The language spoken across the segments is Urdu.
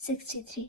63।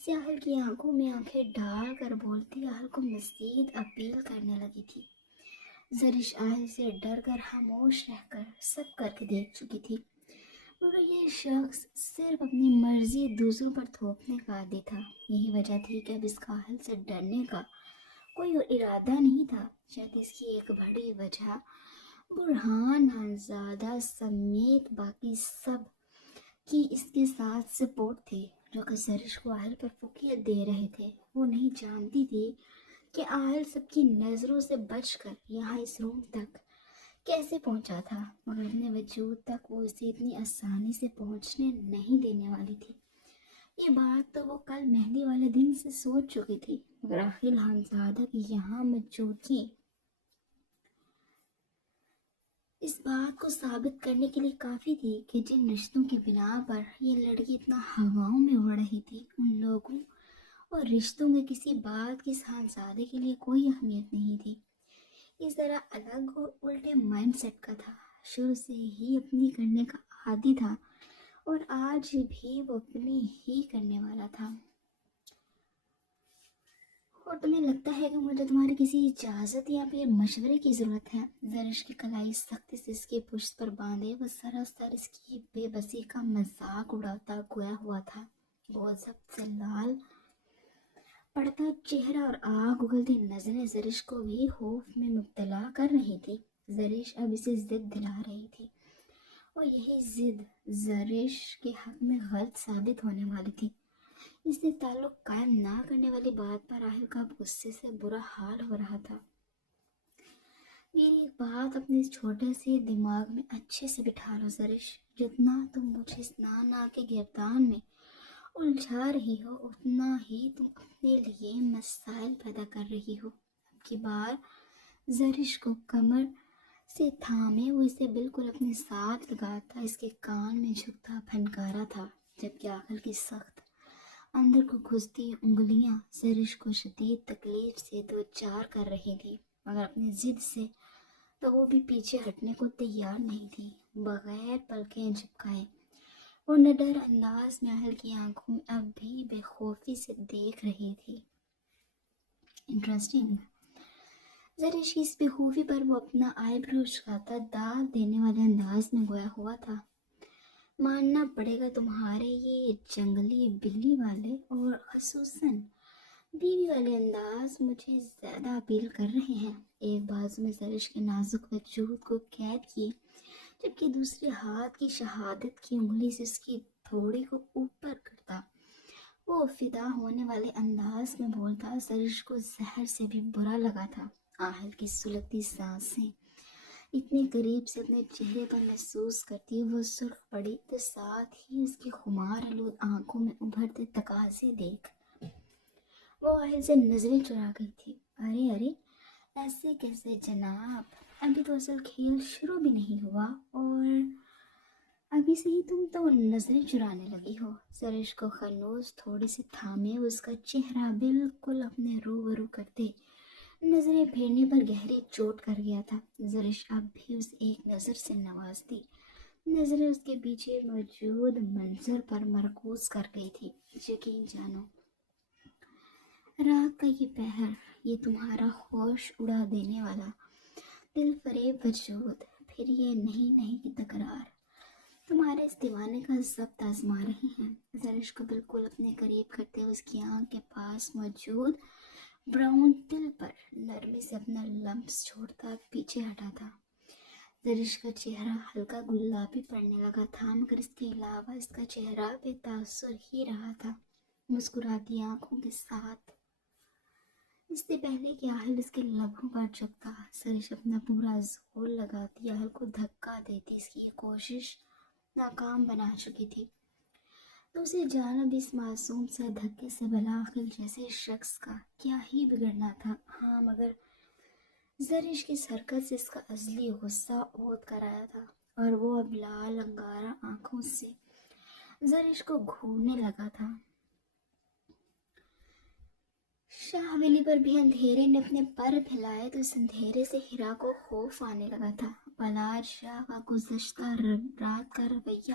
ساحل کی آنکھوں میں آنکھیں ڈال کر بولتی آہل کو مزید اپیل کرنے لگی تھی۔ زرش آہل سے ڈر کر خاموش رہ کر سب کر کے دیکھ چکی تھی، مگر یہ شخص صرف اپنی مرضی دوسروں پر تھوپنے کا عادی تھا۔ یہی وجہ تھی کہ اب اس کا آہل سے ڈرنے کا کوئی ارادہ نہیں تھا۔ شاید اس کی ایک بڑی وجہ برہان خانزادہ سمیت باقی سب کی اس کے ساتھ سپورٹ تھی، جو کہ زرش کو آہل پر فوقیت دے رہے تھے۔ وہ نہیں جانتی تھی کہ آہل سب کی نظروں سے بچ کر یہاں اس روم تک کیسے پہنچا تھا، مگر اپنے وجود تک وہ اسے اتنی آسانی سے پہنچنے نہیں دینے والی تھی۔ یہ بات تو وہ کل مہندی والے دن سے سوچ چکی تھی، مگر آخر خانزادہ کی یہاں موجودگی اس بات کو ثابت کرنے کے لیے کافی تھی کہ جن رشتوں کی بنا پر یہ لڑکی اتنا ہواؤں میں اڑ رہی تھی، ان لوگوں اور رشتوں کے کسی بات کی اس خانزادے کے لیے کوئی اہمیت نہیں تھی۔ اس طرح الگ اور الٹے مائنڈ سیٹ کا تھا، شروع سے ہی اپنی کرنے کا عادی تھا اور آج بھی وہ اپنی ہی کرنے والا تھا۔ اور تمہیں لگتا ہے کہ مجھے تمہاری کسی اجازت یا پھر مشورے کی ضرورت ہے؟ زرش کی کلائی سختی سے اس کی پشت پر باندھے وہ سراسر اس کی بے بسی کا مذاق اڑاتا گویا ہوا تھا۔ وہ ضبط سے لال پڑتا چہرہ اور آگ اگلتی نظریں زرش کو بھی خوف میں مبتلا کر رہی تھی۔ زرش اب اسے ضد دلا رہی تھی اور یہی ضد زرش کے حق میں غلط ثابت ہونے والی تھی۔ اس سے تعلق قائم نہ کرنے والی بات پر آہل کا غصے سے برا حال ہو رہا تھا۔ میری ایک بات اپنے اس چھوٹے سے دماغ میں اچھے سے بٹھا لو زرش، جتنا تم مجھے اس نانا کے گردان میں الجھا رہی ہو، اتنا ہی تم اپنے لیے مسائل پیدا کر رہی ہو۔ اب کی بار زرش کو کمر سے تھامے وہ اسے بالکل اپنے ساتھ لگاتا اس کے کان میں جھکتا پھنکارا تھا، جبکہ آخر کی سخت اندر کو گھستی انگلیاں زرش کو شدید تکلیف سے دوچار کر رہی تھی، مگر اپنی ضد سے تو وہ بھی پیچھے ہٹنے کو تیار نہیں تھی۔ بغیر پلکیں جھپکائے وہ نڈر انداز میں اہل کی آنکھوں میں اب بھی بے خوفی سے دیکھ رہی تھی۔ انٹرسٹنگ۔ زرش کی اس بے خوفی پر وہ اپنا آئی برو اچکاتا داد دینے والے انداز میں گویا ہوا تھا۔ ماننا پڑے گا تمہارے یہ جنگلی بلی والے اور خصوصاً بیوی والے انداز مجھے زیادہ اپیل کر رہے ہیں۔ ایک بازو میں زرش کے نازک وجود کو قید کیے، جبکہ دوسرے ہاتھ کی شہادت کی انگلی سے اس کی تھوڑی کو اوپر کرتا وہ فدا ہونے والے انداز میں بولتا۔ زرش کو زہر سے بھی برا لگا تھا۔ آہل کی سلگتی سانسیں اتنے قریب سے اپنے چہرے پر محسوس کرتی وہ سرخ پڑی تو ساتھ ہی اس کی خمار آلود آنکھوں میں ابھرتے تقاضے دیکھ وہ آہل سے نظریں چرا گئی تھی۔ ارے ارے ایسے کیسے جناب، ابھی تو اصل کھیل شروع بھی نہیں ہوا اور ابھی سے ہی تم تو نظریں چرانے لگی ہو۔ زرش کو خنوس تھوڑی سی تھامے اس کا چہرہ بالکل اپنے روبرو کرتے نظریں پھیرنے پر گہری چوٹ کر گیا تھا۔ زرش اب بھی اس ایک نظر سے نوازتی نظریں اس کے پیچھے موجود منظر پر مرکوز کر گئی تھی۔ یقین جانو رات کا یہ پہر، یہ تمہارا ہوش اڑا دینے والا دل فریب وجود، پھر یہ نہیں کی تکرار تمہارے اس دیوانے کا ضبط آزما رہی ہیں۔ زرش کو بالکل اپنے قریب کرتے ہوئے اس کی آنکھ کے پاس موجود براؤن تل پر نرمی سے اپنا لمس چھوڑتا پیچھے ہٹا تھا۔ زرش کا چہرہ ہلکا گلابی پڑنے لگا تھا، مگر اس کے علاوہ اس کا چہرہ بے تاثر ہی رہا تھا۔ مسکراتی آنکھوں کے ساتھ اس سے پہلے کہ آہل اس کے لبوں پر جھکتا، زرش اپنا پورا زور لگاتی آہل کو دھکا دیتی اس کی یہ کوشش ناکام بنا چکی تھی۔ دوسری جانب اس معصوم سے دھکے سے بلاخل جیسے شخص کا کیا ہی بگڑنا تھا۔ ہاں مگر زرش کی حرکت سے اس کا ازلی غصہ اوت کر آیا تھا اور وہ اب لال انگارہ آنکھوں سے زرش کو گھورنے لگا تھا۔ شاہ ولی پر بھی اندھیرے نے اپنے پر پھیلائے تو اس اندھیرے سے ہیرا کو خوف آنے لگا تھا۔ بلال شاہ کا گزشتہ رات کا رویہ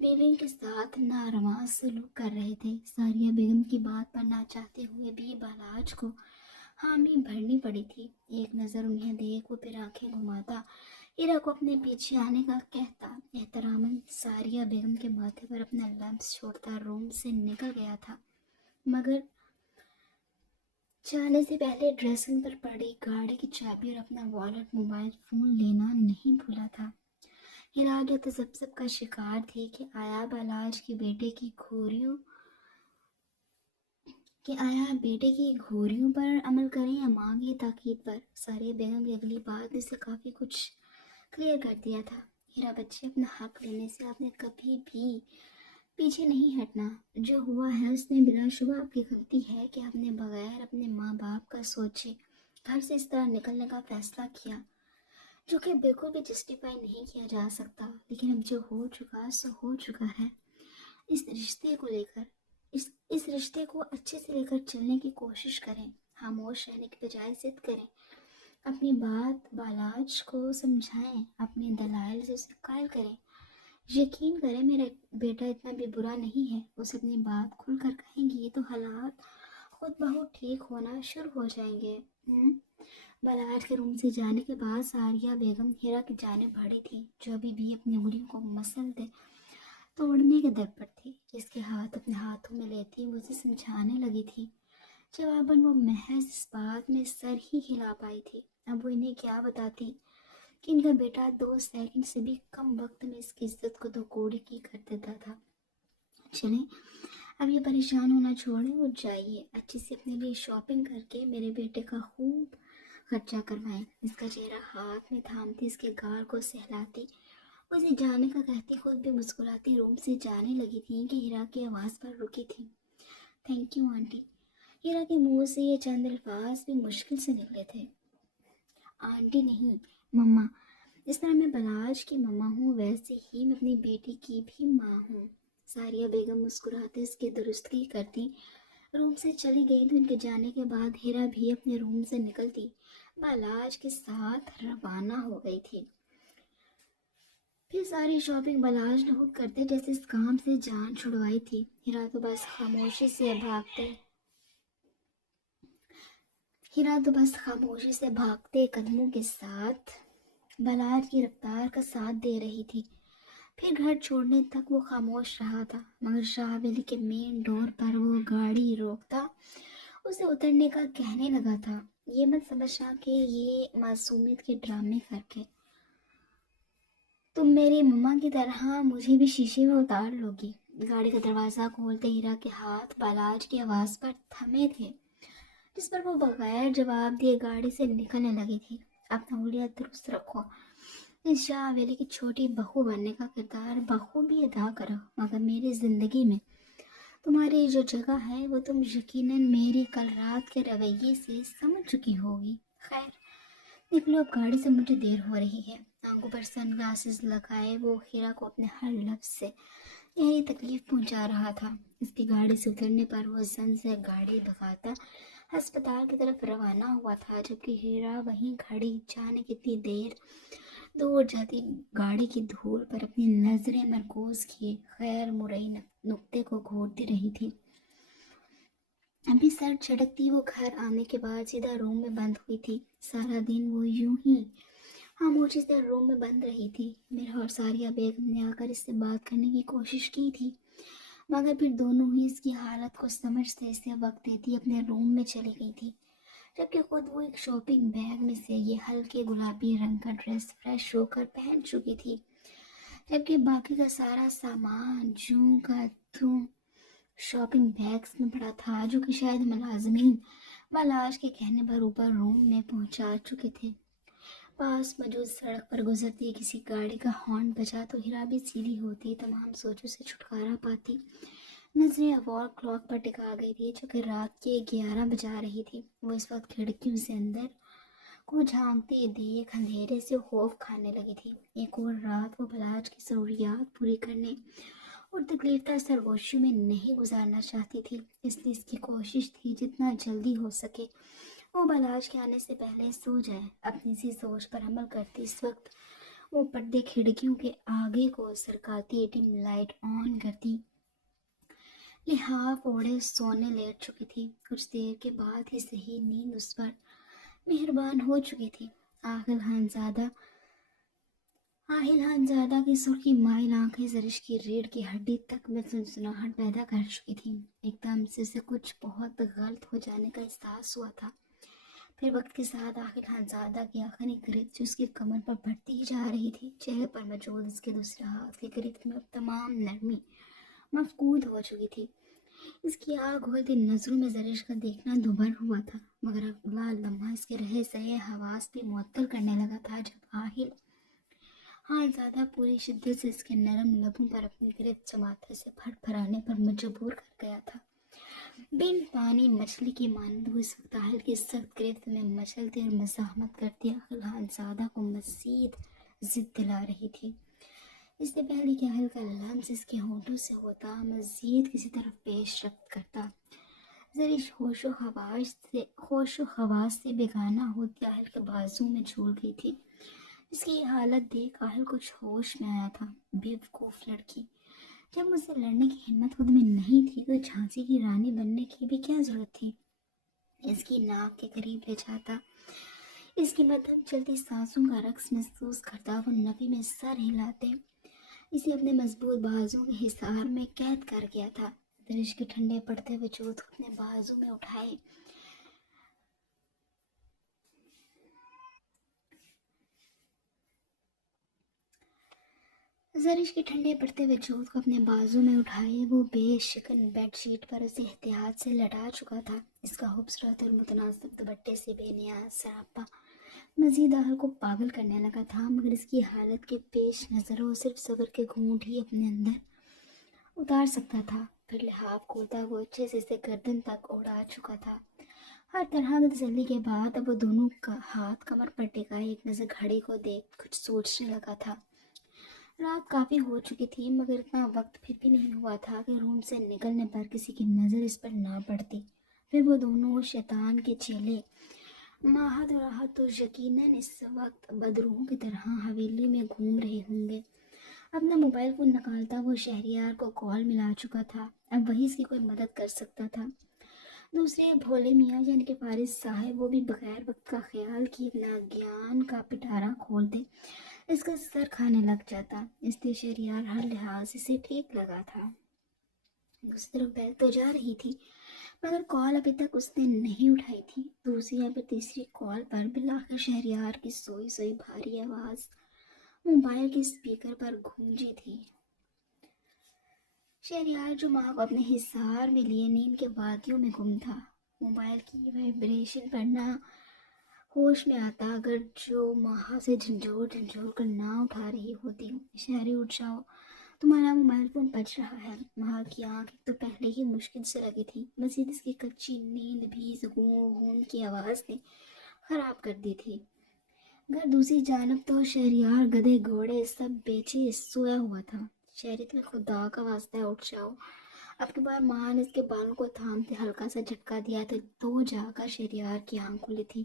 بیوی کے ساتھ ناروا سلوک کر رہے تھے۔ ساریہ بیگم کی بات پر نہ چاہتے ہوئے بھی بالاج کو حامی بھرنی پڑی تھی۔ ایک نظر انہیں دیکھ وہ پھر آنکھیں گھماتا ہیرا کو اپنے پیچھے آنے کا کہتا، احتراماً ساریہ بیگم کے ماتھے پر اپنا لمس چھوڑتا روم سے نکل گیا تھا، مگر جانے سے پہلے ڈریسنگ پر پڑی گاڑی کی چابی اور اپنا والیٹ موبائل فون لینا نہیں بھولا تھا۔ ہیرا جو تذبذب کا شکار تھی کہ آیا بیٹے کی گھوریوں پر عمل کریں یا ماں کی تاکید پر۔ ساریہ بیگم کی اگلی بات نے سے کافی کچھ کلیئر کر دیا تھا۔ ہیرا بچے، اپنا حق لینے سے آپ نے کبھی بھی پیچھے نہیں ہٹنا۔ جو ہوا ہے اس میں بلا شبہ آپ کی غلطی ہے کہ آپ نے بغیر اپنے ماں باپ کا سوچے گھر سے اس طرح نکلنے کا فیصلہ کیا، جو کہ بالکل بھی جسٹیفائی نہیں کیا جا سکتا۔ لیکن اب جو ہو چکا سو ہو چکا ہے۔ اس رشتے کو اچھے سے لے کر چلنے کی کوشش کریں، خاموش رہنے کی بجائے ضد کریں، اپنی بات بالاج کو سمجھائیں، اپنے دلائل سے اسے قائل کریں۔ یقین کریں میرا بیٹا اتنا بھی برا نہیں ہے، اسے اپنی بات کھل کر کہیں گی تو حالات خود بہت ٹھیک ہونا شروع ہو جائیں گے۔ بالاج کے روم سے جانے کے بعد ساریہ بیگم ہیرا کی جانب بڑھی تھی، جو ابھی بھی اپنی انگلیوں کو مسلتے توڑنے کے در پر تھی۔ اس کے ہاتھ اپنے ہاتھوں میں لیتی وہ اسے سمجھانے لگی تھی۔ جواباً وہ محض اس بات میں سر ہی ہلا پائی تھی۔ اب وہ انہیں کیا بتاتی کہ ان کا بیٹا 2 سیکنڈ سے بھی کم وقت میں اس کی عزت کو 2 کوڑی کی کر دیتا تھا۔ چلیں اب یہ پریشان ہونا چھوڑیں اور جائیے اچھی سے اپنے لیے شاپنگ کر کے میرے بیٹے کا خوب خرچہ کروائیں۔ اس کا چہرہ ہاتھ میں تھامتی اس کے گال کو سہلاتی اسے جانے کا کہتی خود بھی مسکراتی روم سے جانے لگی تھی کہ ہیرا کی آواز پر رکی تھی۔ Thank you aunty. ہیرا کے منہ سے یہ چند الفاظ بھی مشکل سے نکلے تھے۔ آنٹی نہیں، مما۔ جس طرح میں بالاج کی مما ہوں ویسے ہی میں اپنی بیٹی کی بھی ماں ہوں۔ ساریہ بیگم مسکراتے اس کی درستگی کرتی روم سے چلی گئی تو ان کے جانے کے بعد ہیرا بھی اپنے روم سے نکلتی بالاج کے ساتھ روانہ ہو گئی تھی۔ پھر ساری شاپنگ بالاج نے خود کرتے جیسے اس کام سے جان چھڑوائی تھی۔ ہیرا تو بس خاموشی سے بھاگتے قدموں کے ساتھ بالاج کی رفتار کا ساتھ دے رہی تھی۔ پھر گھر چھوڑنے تک وہ خاموش رہا تھا، مگر شاہ ویلی کے مین ڈور پر وہ گاڑی روکتا اسے اترنے کا کہنے لگا تھا۔ یہ مت سمجھنا کہ یہ معصومیت کے ڈرامے کر کے تم میری مما کی طرح مجھے بھی شیشے میں اتار لوگی۔ گاڑی کا دروازہ کھولتے ہیرا کے ہاتھ بالاج کی آواز پر تھمے تھے، جس پر وہ بغیر جواب دیے گاڑی سے نکلنے لگی تھی۔ اپنا انگلیاں درست رکھو، اس شاہ ویلی کی چھوٹی بہو بننے کا کردار بخوبی ادا کرو، مگر میری زندگی میں تمہاری جو جگہ ہے وہ تم یقیناً میری کل رات کے رویے سے سمجھ چکی ہوگی۔ خیر نکلو اب گاڑی سے، مجھے دیر ہو رہی ہے۔ آنکھوں پر سن گلاسز لگائے وہ ہیرا کو اپنے ہر لفظ سے گہری تکلیف پہنچا رہا تھا۔ اس کی گاڑی سے اترنے پر وہ زن سے گاڑی بھگاتا ہسپتال کی طرف روانہ ہوا تھا، جبکہ ہیرا وہیں کھڑی جانے کتنی دیر دور جاتی گاڑی کی دھول پر اپنی نظریں مرکوز کیے غیر مرئی نقطے کو گھورتی رہی تھی۔ ابھی سر جھٹکتی وہ گھر آنے کے بعد سیدھا روم میں بند ہوئی تھی۔ سارا دن وہ یوں ہی خاموشی سے روم میں بند رہی تھی۔ میرا اور ساریہ بیگم نے آ کر اس سے بات کرنے کی کوشش کی تھی، مگر پھر دونوں ہی اس کی حالت کو سمجھتے اسے وقت دیتی اپنے روم میں چلی گئی تھی، جبکہ خود وہ ایک شاپنگ بیگ میں سے یہ ہلکے گلابی رنگ کا ڈریس فریش ہو کر پہن چکی تھی، جبکہ باقی کا سارا سامان جوں کا توں شاپنگ بیگز میں پڑا تھا، جو کہ شاید ملازمین بالاج کے کہنے پر اوپر روم میں پہنچا چکے تھے۔ پاس موجود سڑک پر گزرتی کسی گاڑی کا ہارن بجا تو ہیرا بھی سیدھی ہوتی تمام سوچوں سے چھٹکارا پاتی۔ نظریں وال کلاک پر ٹکا گئی تھی، جو کہ رات کے 11 بجا رہی تھی۔ وہ اس وقت کھڑکیوں سے اندر کو جھانکتی دیکھ اندھیرے سے خوف کھانے لگی تھی۔ ایک اور رات وہ بالاج کی ضروریات پوری کرنے اور تکلیف دہ سرگوشیوں میں نہیں گزارنا چاہتی تھی، اس لیے اس کی کوشش تھی جتنا جلدی ہو سکے وہ بالاج کے آنے سے پہلے سو جائے۔ اپنی اسی سوچ پر عمل کرتی اس وقت وہ پردے کھڑکیوں کے آگے کو سرکاتی ڈم لائٹ آن کرتی لحاف اوڑے سونے لیٹ چکی تھی۔ کچھ دیر کے بعد ہی صحیح نیند اس پر مہربان ہو چکی تھی۔ آہل خانزادہ کی سرخی مائل آنکھیں زرش کی ریڑھ کی ہڈی تک میں سنسناہٹ پیدا کر چکی تھی۔ ایک دم سے اسے کچھ بہت غلط ہو جانے کا احساس ہوا تھا۔ پھر وقت کے ساتھ آخر خانزادہ کی آخری گرفت جو اس کی کمر پر بڑھتی ہی جا رہی تھی، چہرے پر موجود اس کے دوسرے ہاتھ کی گرفت میں اب تمام نرمی مفقود ہو چکی تھی۔ اس کی آگ کھولتی نظروں میں زرش کا دیکھنا دوبھر ہوا تھا، مگر اگلا لمحہ اس کے رہے سہے حواس بھی معطل کرنے لگا تھا جب آہل خانزادہ پوری شدت سے اس کے نرم لبوں پر اپنی گرفت ماتھے سے پھٹ پھرانے پر مجبور کر گیا تھا۔ بن پانی مچھلی کی مانند وہ اس وقت آہل کی سخت گرفت میں مچلتی اور مزاحمت کرتی آہل خانزادہ کو مزید ضد دلا رہی تھی۔ اس سے پہلے کہ آہل کا لمس اس کے ہونٹوں سے ہوتا مزید کسی طرف پیش رفت کرتا، زرش ہوش و حواس سے بیگانہ ہوتی آہل کے بازو میں جھول گئی تھی۔ اس کی یہ حالت دیکھ آہل کچھ ہوش میں آیا تھا۔ بے وقوف لڑکی، جب مجھ سے لڑنے کی ہمت خود میں نہیں تھی تو جھانسی کی رانی بننے کی بھی کیا ضرورت تھی؟ اس کی ناک کے قریب لے جاتا، اس کی مدھم چلتی سانسوں کا رقص محسوس کرتا، وہ نفی میں سر ہلاتے اسے اپنے مضبوط بازوں کے حصار میں قید کر گیا تھا۔ درش کے ٹھنڈے پڑتے وجود کو اپنے بازو میں اٹھائے زرش کے ٹھنڈے پڑتے وجود کو اپنے بازو میں اٹھائے وہ بے شکن بیڈ شیٹ پر اسے احتیاط سے لٹا چکا تھا۔ اس کا خوبصورت اور متناسب دوپٹے سے بے نیاز سراپا مزید آہل کو پاگل کرنے لگا تھا، مگر اس کی حالت کے پیش نظر وہ صرف صبر کے گھونٹ ہی اپنے اندر اتار سکتا تھا۔ پھر لحاف کھولتا وہ اچھے سے اسے گردن تک اڑا چکا تھا۔ ہر طرح کی تسلی کے بعد اب وہ دونوں کا ہاتھ کمر پر ٹکائے ایک نظر گھڑی کو دیکھ کچھ سوچنے لگا تھا۔ رات کافی ہو چکی تھی، مگر اتنا وقت پھر بھی نہیں ہوا تھا کہ روم سے نکلنے پر کسی کی نظر اس پر نہ پڑتی۔ پھر وہ دونوں شیطان کے چیلے ماہد اور راحت تو یقیناً اس وقت بدروحوں کی طرح حویلی میں گھوم رہے ہوں گے۔ اپنا موبائل فون نکالتا وہ شہریار کو کال ملا چکا تھا، اب وہی اس کی کوئی مدد کر سکتا تھا۔ دوسرے بھولے میاں یعنی کہ فارس صاحب، وہ بھی بغیر وقت کا خیال کیے ناگہان کا پٹارا کھولتے اس کا سر کھانے لگ جاتا۔ اس لیے شہریار ہر لحاظ سے ٹھیک لگا تھا۔ دوسری طرف بیل تو جا رہی تھی، مگر کال ابھی تک اس نے نہیں اٹھائی تھی۔ دوسری یا پھر تیسری کال پر بالآخر شہریار کی سوئی سوئی بھاری آواز موبائل کے اسپیکر پر گونجی تھی۔ شہریار جو ماں کو اپنے حصار میں لیے نیند کے وادیوں میں گم تھا، موبائل کی وائبریشن پر نہ ہوش میں آتا اگر جو ماہ سے جھنجھوڑ کر نہ اٹھا رہی ہوتی۔ شہری اٹھ جاؤ، تمہارا موبائل فون بج رہا ہے۔ ماہ کی آنکھ تو پہلے ہی مشکل سے لگی تھی، مزید اس کی کچی نیند بھی گون کی آواز نے خراب کر دی تھی۔ گر دوسری جانب تو شہریار گدھے گھوڑے سب بیچے سویا ہوا تھا۔ شہری تمہیں خدا کا واسطہ ہے اٹھ جاؤ۔ اب کی بار ماں نے اس کے بالوں کو تھامتے ہلکا سا جھٹکا دیا تو جا کر شہریار کی آنکھ کھلی تھی۔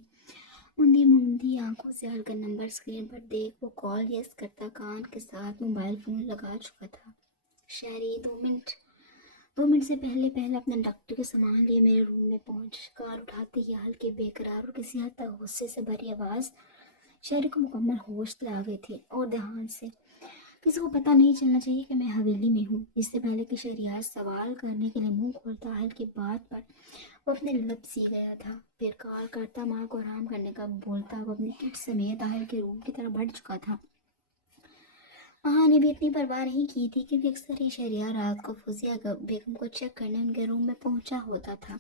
موندی آنکھوں سے ہلکا نمبر اسکرین پر دیکھ وہ کال یس کرتا کان کے ساتھ موبائل فون لگا چکا تھا۔ شہری 2 منٹ سے پہلے اپنے ڈاکٹر کے سامان لیے میرے روم میں پہنچ۔ کال اٹھاتے ہی ہلکے بے قرار اور کسی حد تک غصے سے بھری آواز شہری کو مکمل ہوش دلا گئی تھی، اور دھیان سے کسی کو پتہ نہیں چلنا چاہیے کہ میں حویلی میں ہوں۔ اس سے پہلے کہ شہریار سوال کرنے کے لیے منہ کھولتا، آہل کی بات پر وہ اپنے لب سی گیا تھا۔ پھر کال کرتا ماں کو آرام کرنے کا بولتا وہ اپنی کٹ سمیت آہل کے روم کی طرف بڑھ چکا تھا۔ ماں نے بھی اتنی پرواہ نہیں کی تھی کیونکہ اکثر ہی شہریار رات کو فوزیہ بیگم کو چیک کرنے ان کے روم میں پہنچا ہوتا تھا،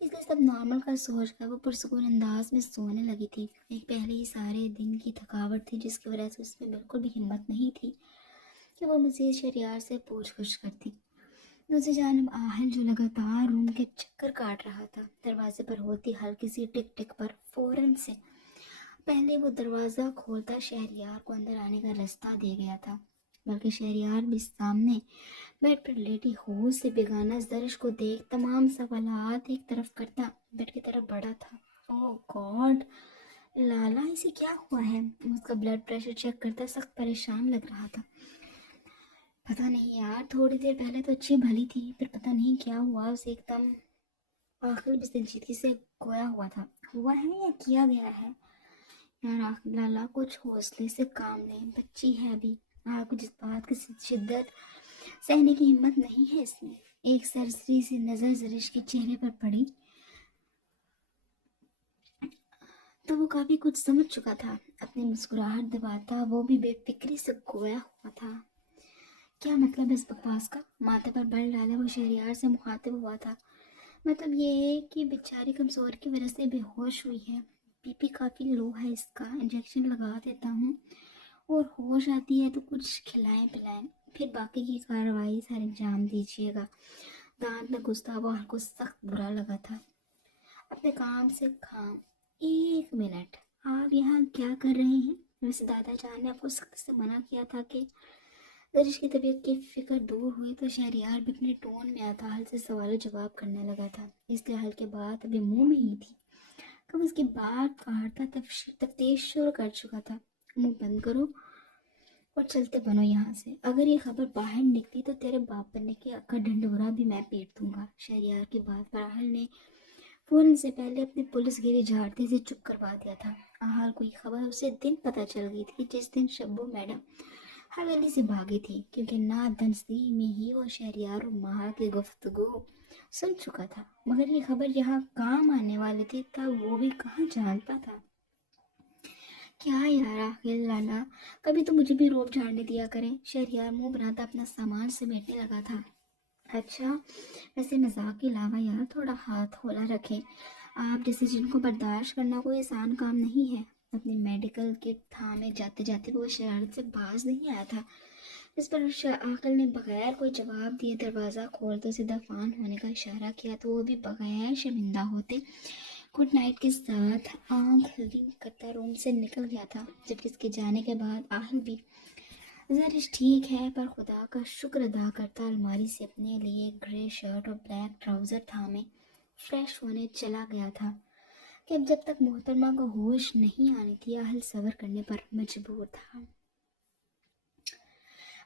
اس لیے سب نارمل کا سوچ کر وہ پرسکون انداز میں سونے لگی تھی۔ ایک پہلے ہی سارے دن کی تھکاوٹ تھی جس کی وجہ سے اس میں بالکل بھی ہمت نہیں تھی کہ وہ مزید شہریار سے پوچھ گچھ کرتی۔ دوسری جانب آہل جو لگاتار روم کے چکر کاٹ رہا تھا، دروازے پر ہوتی ہلکی سی ٹک ٹک پر فوراً سے پہلے وہ دروازہ کھولتا شہریار کو اندر آنے کا راستہ دے گیا تھا، بلکہ شہریار بھی سامنے بیڈ پر لیٹی ہوش سے بیگانہ زرش کو دیکھ تمام سوالات ایک طرف کرتا بیڈ کی طرف بڑھا تھا۔ اوہ گاڈ! لالا اسے کیا ہوا ہے؟ اس کا بلڈ پریشر چیک کرتا سخت پریشان لگ رہا تھا۔ پتہ نہیں یار، تھوڑی دیر پہلے تو اچھی بھلی تھی، پھر پتہ نہیں کیا ہوا اسے ایک دم آخر بھی سنجیدگی سے گویا ہوا ہے یا کیا گیا ہے؟ یار آخر لالا کچھ حوصلے سے کام لیں، بچی ہے ابھی، آپ کو جس بات کی شدت سہنے کی ہمت نہیں ہے اس میں۔ ایک سرسری سی نظر زرش کے چہرے پر پڑی تو وہ کافی کچھ سمجھ چکا تھا۔ اپنی مسکراہٹ دباتا وہ بھی بے فکری سے گویا ہوا تھا۔ کیا مطلب ہے اس بکواس کا؟ ماتھے پر بل ڈالے وہ شہریار سے مخاطب ہوا تھا۔ مطلب یہ ہے کہ بیچاری کمزور کی وجہ سے بے ہوش ہوئی ہے، بی پی کافی لو ہے اس کا، انجیکشن لگا دیتا ہوں اور ہوش آتی ہے تو کچھ کھلائیں پلائیں، پھر باقی کی کارروائی سر انجام دیجیے گا۔ دانت میں گھستا وہ کو سخت برا لگا تھا۔ اپنے کام سے کام۔ ایک منٹ، آپ یہاں کیا کر رہے ہیں؟ ویسے دادا جان نے آپ کو سخت سے منع کیا تھا کہ… زرش کی طبیعت کی فکر دور ہوئی تو شہریار بھی اپنے ٹون میں اعتدال سے سوال و جواب کرنے لگا تھا، اس لیے حل کے بات ابھی منہ میں ہی تھی، کب اس کی بات کاٹتا تفتیش شروع کر چکا تھا۔ منہ بند کرو اور چلتے بنو یہاں سے، اگر یہ خبر باہر نکلی تو تیرے باپ بننے کا ڈنڈورا بھی میں پیٹ دوں گا۔ شہریار کی بات پر آہل نے فوراً سے پہلے اپنی پولیس گیری جھاڑتے سے چپ کروا دیا تھا۔ آہل کو یہ خبر اسے دن پتہ چل گئی تھی جس دن شبو میڈم حویلی سے بھاگی تھی، کیونکہ نادنستی میں ہی وہ شہریار اور مہا کی گفتگو سن چکا تھا، مگر یہ خبر یہاں کام آنے والی تھی تب وہ بھی کہاں جانتا تھا۔ کیا یار آخر لالا، کبھی تو مجھے بھی روب جھاڑنے دیا کریں۔ شہریار منہ بناتا اپنا سامان سمیٹنے لگا تھا۔ اچھا، ویسے مذاق کے علاوہ یار تھوڑا ہاتھ کھولا رکھیں، آپ جیسے جن کو برداشت کرنا کوئی آسان کام نہیں ہے۔ اپنی میڈیکل کٹ تھامے جاتے جاتے وہ شرارت سے باز نہیں آیا تھا، اس پر عاقل نے بغیر کوئی جواب دیے دروازہ کھولتے اسے دفان ہونے کا اشارہ کیا تو وہ بھی بغیر شرمندہ ہوتے گڈ نائٹ کے ساتھ آنکھ ونک کرتا روم سے نکل گیا تھا، جبکہ اس کے جانے کے بعد آہل بھی زرش ٹھیک ہے پر خدا کا شکر ادا کرتا الماری سے اپنے لیے گرے شرٹ اور بلیک ٹراؤزر تھامے فریش ہونے چلا گیا تھا کہ اب جب تک محترمہ کو ہوش نہیں آنی تھی آہل صبر کرنے پر مجبور تھا۔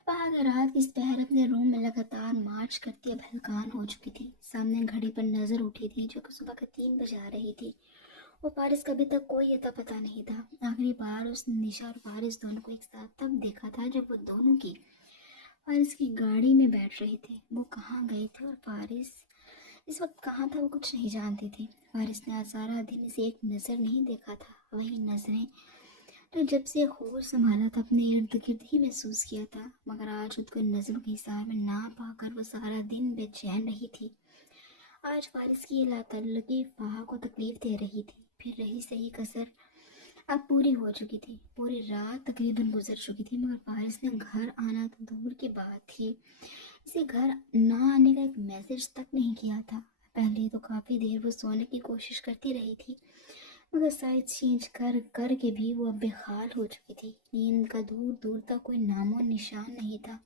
پہاڑ رات کی پہر اپنے روم میں لگاتار مارچ کرتی اب ہلکان ہو چکی تھی۔ سامنے گھڑی پر نظر اٹھی تھی جو کہ صبح کے 3 بجا رہی تھی، اور پارس کا ابھی تک کوئی اتا پتہ نہیں تھا۔ آخری بار اس نے نشا اور پارس دونوں کو ایک ساتھ تب دیکھا تھا جب وہ دونوں کی پارس کی گاڑی میں بیٹھ رہے تھے۔ وہ کہاں گئے تھے اور پارس اس وقت کہاں تھا وہ کچھ نہیں جانتی تھی۔ پارس نے آج سارا دن اسے ایک نظر نہیں دیکھا تھا، وہی نظریں تو جب سے ہوش سنبھالا تھا اپنے ارد گرد ہی محسوس کیا تھا، مگر آج خود کو نظروں کے حصار میں نہ پا کر وہ سارا دن بے چین رہی تھی۔ آج فارس کی لا تعلقی فہا کو تکلیف دے رہی تھی، پھر رہی صحیح کسر اب پوری ہو چکی تھی۔ پوری رات تقریباً گزر چکی تھی، مگر فارس نے گھر آنا تو دور کی بات تھی، اسے گھر نہ آنے کا ایک میسج تک نہیں کیا تھا۔ پہلے تو کافی دیر وہ سونے کی کوشش کرتی رہی تھی، مگر سائز چینج کر کر کے بھی وہ اب بے حال ہو چکی تھی۔ نیند کا دور دور تک کوئی نام و نشان نہیں تھا۔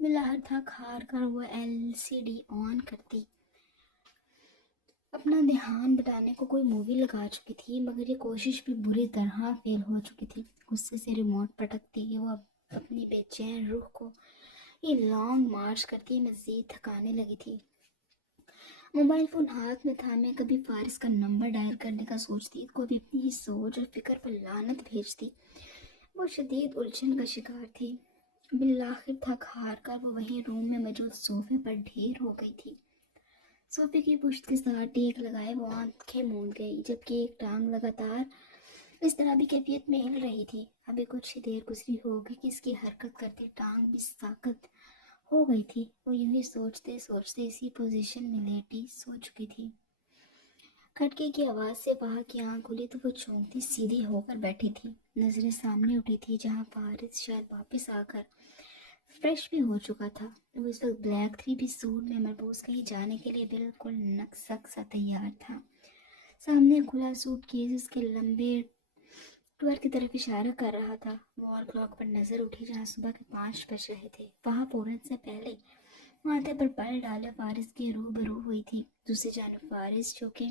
بلاہر تھک ہار کر وہ LCD آن کرتی اپنا دھیان بٹانے کو کوئی مووی لگا چکی تھی، مگر یہ کوشش بھی بری طرح فیل ہو چکی تھی۔ غصے سے ریموٹ پٹکتی وہ اب اپنی بے چین روح کو یہ لانگ مارچ کرتی مزید تھکانے لگی تھی۔ موبائل فون ہاتھ میں تھامے کبھی فارس کا نمبر ڈائل کرنے کا سوچتی، کبھی اپنی ہی سوچ اور فکر پر لعنت بھیجتی۔ وہ شدید الجھن کا شکار تھی۔ بالآخر تھک ہار کر وہ وہیں روم میں موجود صوفے پر ڈھیر ہو گئی تھی۔ صوفے کی پشت کے ساتھ ٹیک لگائے وہ آنکھیں موند گئی، جبکہ ایک ٹانگ لگاتار اس طرح بھی کیفیت میں ہل رہی تھی۔ ابھی کچھ ہی دیر گزری ہوگی کہ اس کی حرکت کرتی ٹانگ بھی ساکت ہو گئی تھی۔ وہ یوں ہی سوچتے سوچتے اسی پوزیشن میں لیٹی سو چکی تھی۔ کھٹکے کی آواز سے وہاں کی آنکھ کھلی تو وہ چونکتی سیدھی ہو کر بیٹھی تھی، نظریں سامنے اٹھی تھی جہاں فارس شاید واپس آ کر فریش بھی ہو چکا تھا۔ وہ اس وقت بلیک 3 پیس سوٹ میں مربوس کہیں جانے کے لیے بالکل نکسک سا تیار تھا۔ سامنے کھلا سوٹ کیس اس کے لمبے ٹور کی طرف اشارہ کر رہا تھا۔ وال کلاک پر نظر اٹھی جہاں صبح کے 5 بج رہے تھے۔ وہاں فوراً سے پہلے ماتھے پر بل ڈالے فارس کے روبرو ہوئی تھی۔ دوسری جانب فارس جو کہ